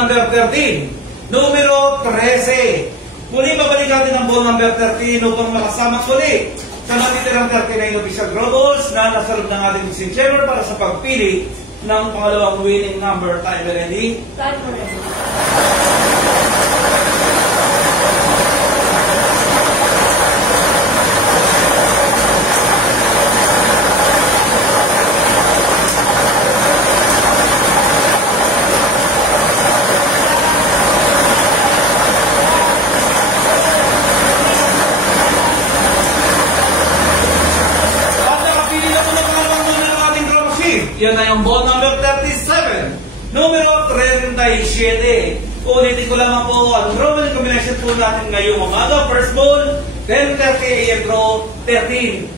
number 13. Numero 13. Muli babalik natin ang ball number 13 upang makasama ulit sa natitirang 39 official draw balls na nasa loob ng ating mixing chamber para sa pagpili ng pangalawang winning number. Time ready? Time ready. Yan ay ang ball number 37. Numero 37. Ulitin ko lamang po ang drawing combination po natin ngayong umaga. First ball, 10:30 AM draw, 13.